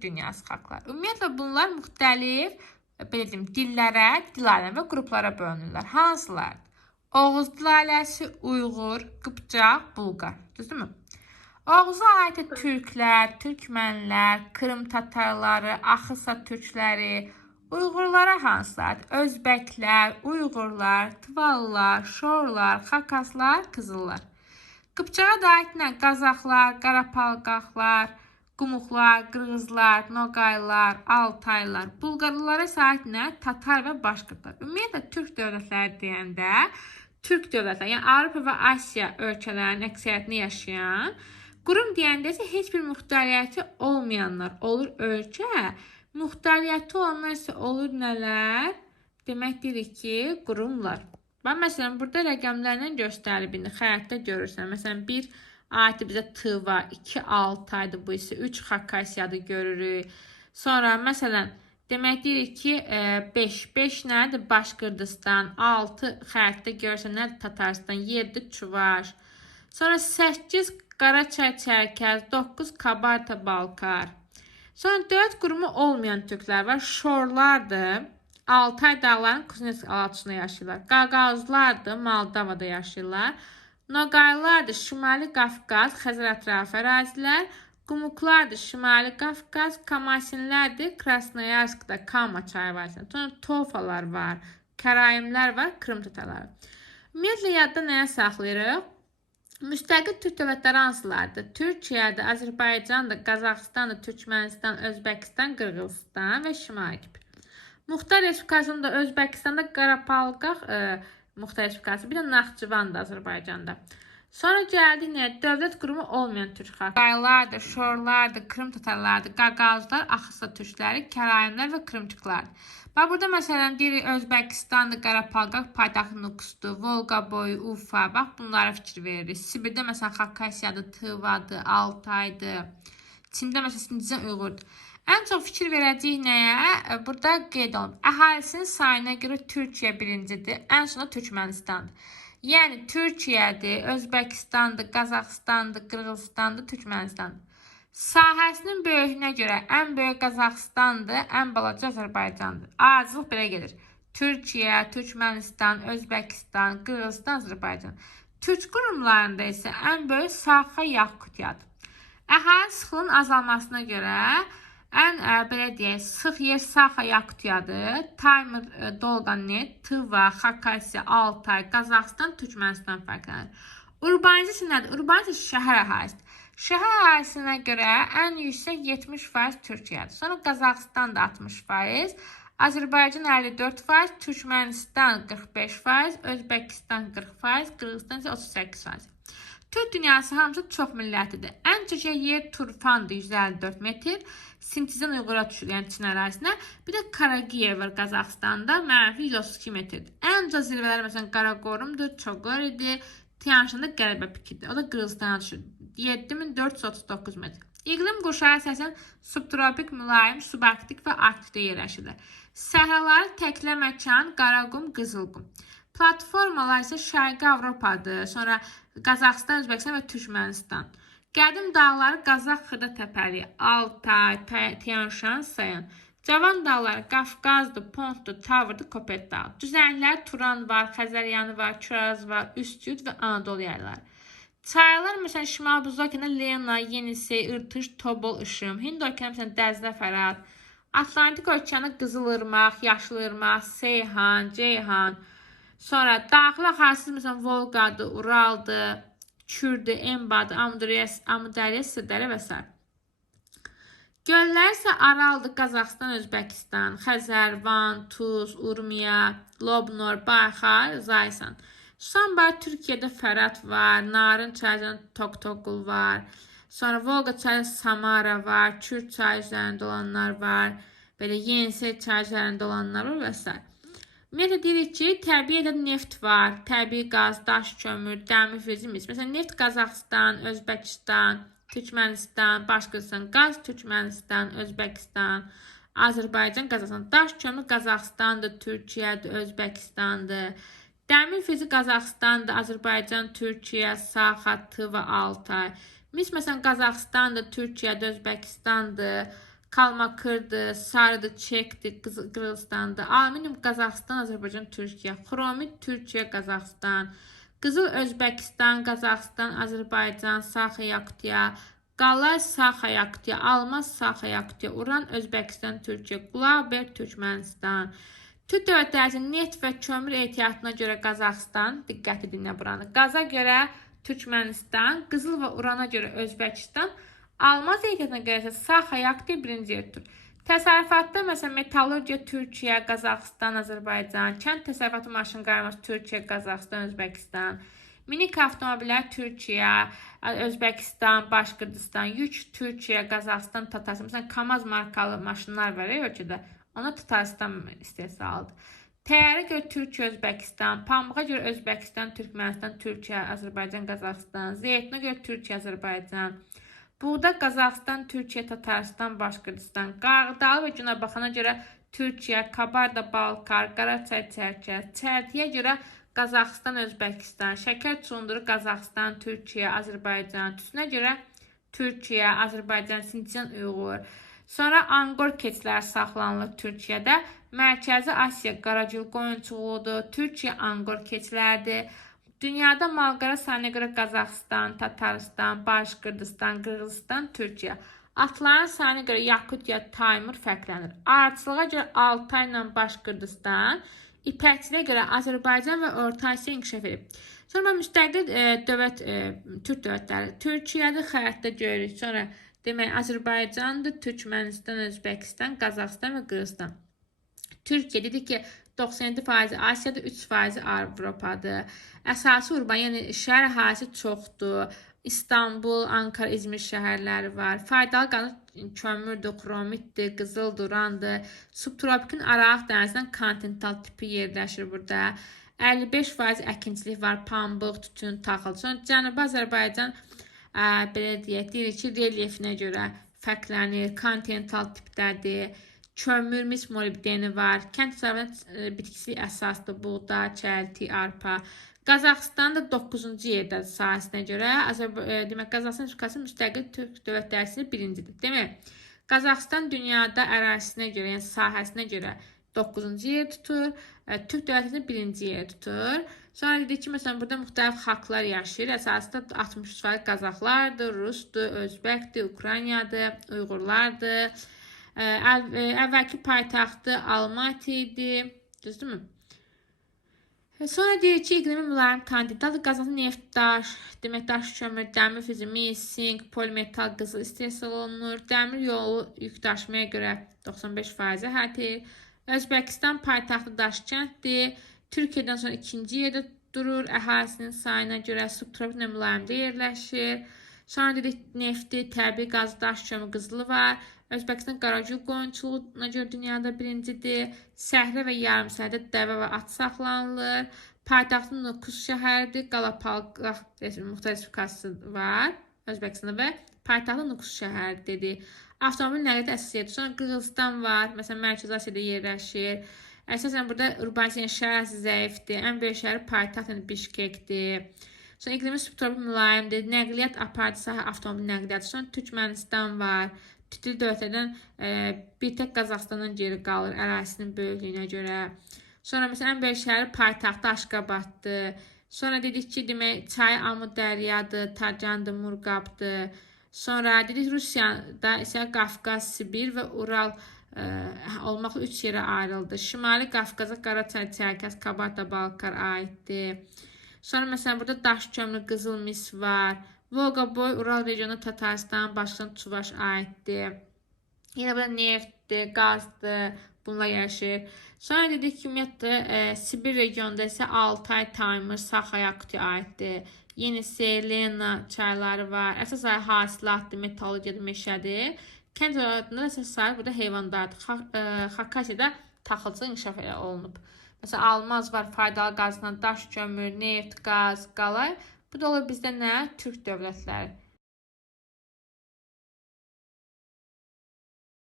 dünyası xalqları. Ümumiyyətlə bunlar müxtəlif belə deyim, dillərə, dil aləmi və qruplara bölünürlər. Hansılar? Oğuz dil ailəsi, Uyğur, Qıpçaq, Bulqar. Düzdürmü? Oğuza aid türklər, türkmənlər, Krım tatarları, Axısa türkləri, Uyğurlara hansılardır? Özbəklər, Uyğurlar, Tvallar, Şorlar, Xakaslar, Qızıllar. Qıpçağa da aidlə Qazaxlar, Qarapalqaqlar, Qumuqlar, Qırğızlar, Noqaylar, Altaylar, Bulqarlılara isə aidlə Tatar və Başqırtlar. Ümumiyyətlə Türk dövlətləri deyəndə, Türk dövlətləri, yəni Avropa və Asiya ölkələrinin əksəriyyətini yaşayan, qurum deyəndə isə heç bir müxtəriyyəti olmayanlar olur ölkə, müxtəriyyəti olanlar isə olur nələr? Demək deyirik ki, qurumlar. Bax, məsələn, burada rəqəmlərlə göstərilib, indi xəritdə görürsən. Məsələn, 1 aidi bizə Tıva, 2 Altaydır, bu isə 3 Xakasiyadır görürük. Sonra, məsələn, demək deyirik ki, 5 nədir? Başqırdistan, 6 xəritdə görürsən, nədir? Tataristan, 7 Çuvaş. Sonra 8 Qaraçay Çərkəz, 9 Kabarta-Balkar. Sonra 4 qurumu olmayan türklər var. Şorlardır. Altay dağlarının Kuznetsk alçısında yaşayırlar. Qaqazlardır, Moldovada yaşayırlar. Noqaylardır, Şimali Qafqaz, Xəzər ətrafı ərazilər. Qumuqlardır, Şimali Qafqaz. Kamasinlərdir, Krasnoyarskda, Kama çayı var. Sonra Tofalar var, Karayimlər var, Krım tatarları. Ümumiyyətlə, yadda nəyə saxlayırıq? Müstəqil türk dövlətləri hansılardır? Türkiyədir, Azərbaycandır, Qazaxıstandır, Türkmənistan, Özbəkistan, Qırğızistan və Şimali Kipr. Muxtar Respublikasında Özbəkistanda Qarapalqaq Muxtar Respublikası, bir də Naxçıvandır Azərbaycanda. Sonra gəldik nəyə? Dövlət qurumu olmayan türk xalqı. Qaylardır, Şorlardır, Krım tatarlardır, Qaqazlar, Axısa türkləri, Karayimlər və Krımçıqlardır. Bax, burada məsələn deyirik Özbəkistandır, Qarapalqaq, paytaxtı Nukusdur, Volqa boyu, Ufa. Bax, bunlara fikir veririk. Sibirdə məsələn Xakasiyadır, Tıvadır, Altaydır. Çində məsələn Sincan Uyğurdur. Ən çox fikir verəcəyik nəyə? Burada qeyd olunub. Əhalisinin sayına görə Türkiyə birincidir, ən sonra Türkmənistandır. Yəni Türkiyədir, Özbəkistandır, Qazaxıstandır, Qırğızıstandır, Türkmənistandır. Sahəsinin böyüklüyünə görə ən böyük Qazaxıstandır, ən balaca Azərbaycandır. Acılıq belə gedir. Türkiyə, Türkmənistan, Özbəkistan, Qırğızistan, Azərbaycan. Türk qurumlarında isə ən böyük Saxa Yakutiyadır. Əhali sıxlığının azalmasına görə ən belə deyək, sıx yer Saxa Yakutiyadır. Taymır, Dolqanet, Tıva, Xakasiya, Altay, Qazaxıstan, Türkmənistan fərqlənir. Urbanizasiya nədir? Urbanizasiya şəhər əhalisidir. Şəhər əhalisinə görə ən yüksək 70% Türkiyədir. Sonra Qazaxıstan da 60%, Azərbaycan 54%, Türkmənistan 45%, Özbəkistan 40%, Qırğızistan isə 38%. Türk dünyası hamısı çox millətlidir. Ən çəkə yer Turfandır, 154 metr. Sintizan Uyğura düşür, yəni Çin ərazisinə. Bir də Karagiyev var Qazaxıstanda, mənfi 132 metrdir. Ən uca zirvələri məsələn Qaraqorumdur, Çoqoridir, Tianşanda Qəribə Pikidir. O da Qırğızistana düşür, 7439 metr. İqlim qurşağı əsasən subtropik, mülayim, subarktik və arktikdə yerləşirlər. Səhraları təklə məkan, Qaraqum, Qızılqum. Platformalar isə Şərqi Avropadır, sonra Qazaxıstan, Özbəkistan və Türkmənistan. Qədim dağları Qazax Xırda təpəli, Altay, Tianşan, Sayan. Cavan dağları Qafqazdır, Pontdur, Tavırdır, Kopet dağı. Düzənlikləri Turan var, Xəzəryanı var, Küraz var, Üstüd və Anadolu yaylaları. Çaylar məsələn Şimal Buzlu okeanında Lena, Yenisey, Irtış, Tobol, Işım. Hind okeanı məsələn Dəzlə, Fərat. Atlantik okeanı Qızılırmaq, Yaşılırmaq, Seyhan, Ceyhan. Sonra daxili əhalisi məsələn Volqadır, Uraldır, Kürdür, Embadır, Amudərya, Sırdərya və s. Göllər isə Araldır, Qazaxıstan, Özbəkistan, Xəzər, Van, Tuz, Urmiya, Lobnor, Bayxar, Zaysan. Sonra Türkiyədə Fərat var, Narın çayı Toktogul var. Sonra Volqa çayı Samara var, Kürd çayı üzərində olanlar var. Belə Yenisey çayı üzərində olanlar var və s. Ümumiyyətlə deyirik ki, təbii neft var, təbii qaz, daş kömür, dəmir fizimiz. Məsələn, neft Qazaxıstan, Özbəkistan, Türkmənistan, Başqırtıstan, qaz Türkmənistan, Özbəkistan, Azərbaycan, Qazaxıstan. Daş kömür Qazaxıstandır, Türkiyədir, Özbəkistandır. Dəmir fizi Qazaxıstandır, Azərbaycan, Türkiyə, Saxa, Tıva, Altay. Mis məsələn Qazaxıstandır, Türkiyədir, Özbəkistandır. Kalmakırdı, Sarıdı, Çekdi, Qırğızstandı. Alüminium Qazaxıstan, Azərbaycan, Türkiyə. Xromit Türkiyə, Qazaxıstan. Qızıl Özbəkistan, Qazaxıstan, Azərbaycan, Saxya-Yakutiya. Qalay Saxya-Yakutiya, Almaz Saxya-Yakutiya, Uran Özbəkistan, Türkiyə. Qulaqber Türkmənistan. Türk dövlətlərinin neft və kömür ehtiyatına görə Qazaxıstan, diqqət edin buranı. Qaza görə Türkmənistan, qızıl və urana görə Özbəkistan, almaz ehtiyatına görə isə Saxya-Yakutiya birinci yer tutur. Təsərrüfatda məsələn metallurgiya Türkiyə, Qazaxıstan, Azərbaycan, kənd təsərrüfatı maşın qayırması Türkiyə, Qazaxıstan, Özbəkistan, minik avtomobillər Türkiyə, Özbəkistan, Başqırdistan, yük Türkiyə, Qazaxıstan, Tatarstan. Məsələn KAMAZ markalı maşınlar var ölkədə. Ona Tatarstan istehsalıdır. Təyyarə görə Türkiyə, Özbəkistan, pambığa görə Özbəkistan, Türkmənistan, Türkiyə, Azərbaycan, Qazaxıstan, zeytuna görə Türkiyə, Azərbaycan, buğda Qazaxıstan, Türkiyə, Tatarstan, Başqırdistan, qarğıdalı və Günəbaxana görə Türkiyə, Kabarda, Balkar, Qaraçay, Çərkəz, çərtiyə görə Qazaxıstan, Özbəkistan, şəkər çunduru Qazaxıstan, Türkiyə, Azərbaycan, tütünə görə Türkiyə, Azərbaycan, Sincan, Uyğur. Sonra Angor keçiləri saxlanılır Türkiyədə. Mərkəzi Asiya qaracıl qoyunçuluğudur. Türkiyə Angor keçiləridir. Dünyada malqara sayına görə Qazaxıstan, Tatarstan, Başqırdistan, Qırğızistan, Türkiyə. Atların sayına görə Yakutiya, Taymur fərqlənir. Arıçılığa görə Altay ilə Başqırdistan, ipəkçiliyə görə Azərbaycan və Orta Asiya inkişaf edib. Sonra müstəqil Türk dövlətləri. Türkiyədə xəritdə görürük. Sonra demək Azərbaycandır, Türkmənistan, Özbəkistan, Qazaxıstan və Qırğızistan. Türkiyə dedik ki 97% Asiyada, 3% Avropadır. Əsası urban, yəni şəhər əhalisi çoxdur. İstanbul, Ankara, İzmir şəhərləri var. Faydalı qazınc kömürdür, xromitdir, qızıldır, urandır. Subtropikin Aralıq dənizindən kontinental tipi yerləşir burada. 55% əkinçilik var, pambıq, tütün, taxıl. Sonra Cənubi Azərbaycan belə deyək, deyirik ki, relyefinə görə fərqlənir, kontinental tipdədir. Kömür, mis molibdeni var. Kənd təsərrüfatı bitkisi əsaslı buğda, çəlti, arpa. Qazaxıstan da 9-cu yerdə sahəsinə görə. Demək, Qazaxıstan Respublikası müstəqil Türk dövlətləri arasında birincidir. Demək, Qazaxıstan dünyada ərazisinə görə, yəni sahəsinə görə 9-cu yer tutur. Türk dövlətində birinci yer tutur. Sonra dedik ki, məsələn, burada müxtəlif xalqlar yaşayır. Əsasında 63% Qazaxlardır, Rusdur, Özbəkdir, Ukraynadır, Uyğurlardır. Əvvəlki paytaxtı Almaty idi. Düzdürmü? Sonra deyirik ki, iqlimi mülayim kontinentdir. Qazaxıstan neft, daş, demək daş kömür, dəmir füzü, mis, sink, polimetal, qızıl istehsal olunur. Dəmir yolu yük daşımaya görə 95% əhatə edir. Özbəkistan paytaxtı Daşkənddir. Türkiyədən sonra ikinci yerdə durur. Əhalisinin sayına görə subtropik mülayimdə yerləşir. Sonra dedik nefti, təbii qaz, daş kömür, qızılı var. Özbəkistan qaracıl qoyunçuluğuna görə dünyada birincidir. Səhrə və yarımsərdə dəvə və at saxlanılır. Paytaxtı Nukus şəhəridir. Qalapalqa müxtəlif respublikası var Özbəkistanda və paytaxtı Nukus şəhəri dedi. Avtomobil nəqliyyat əsas yerdir. Sonra Qırğızistan var. Məsələn, Mərkəzi Asiyada yerləşir. Əsasən burada urbanizasiya şəhər zəifdir. Ən böyük şəhəri paytaxt yəni Bişkekdir. Sonra iqlimi subtropik mülayimdir. Nəqliyyat aparıcı sahə avtomobil nəqliyyatı. Sonra Türkmənistan var. Türk dövlətlərdən bir tək Qazaxıstandan geri qalır ərazisinin böyüklüyünə görə. Sonra məsələn, ən böyük şəhəri paytaxtı Aşqabaddır. Sonra dedik ki, demək çayı Amudəryadır, Tacandır, Murqabdır. Sonra dedik Rusiyada isə Qafqaz, Sibir və Ural olmaqla 3 yerə ayrıldı. Şimali Qafqaza Qaraçay, Çərkəz, Kabarda, Balkar aiddir. Sonra məsələn burada daş kömür, qızıl mis var. Volqaboy, Ural regionu Tatarstan, Başqan, Çuvaş aiddir. Yenə burada neftdir, qazdır, bunlar yaşayır. Sonra dedik ki, ümumiyyətlə Sibir regionunda isə Altay, Taymır, Saxya-Yakutiya aiddir. Yenisi, Lena çayları var. Əsas sayı hasilatdır, metallurgiyadır, meşədir. Kənd təsərrüfatında əsas sayı burada heyvandardır. Xakasiyada taxılçılıq inkişaf olunub. Məsələn, almaz var, faydalı qazından daş kömür, neft, qaz, qalay. Bu da olur bizdə nə? Türk dövlətləri.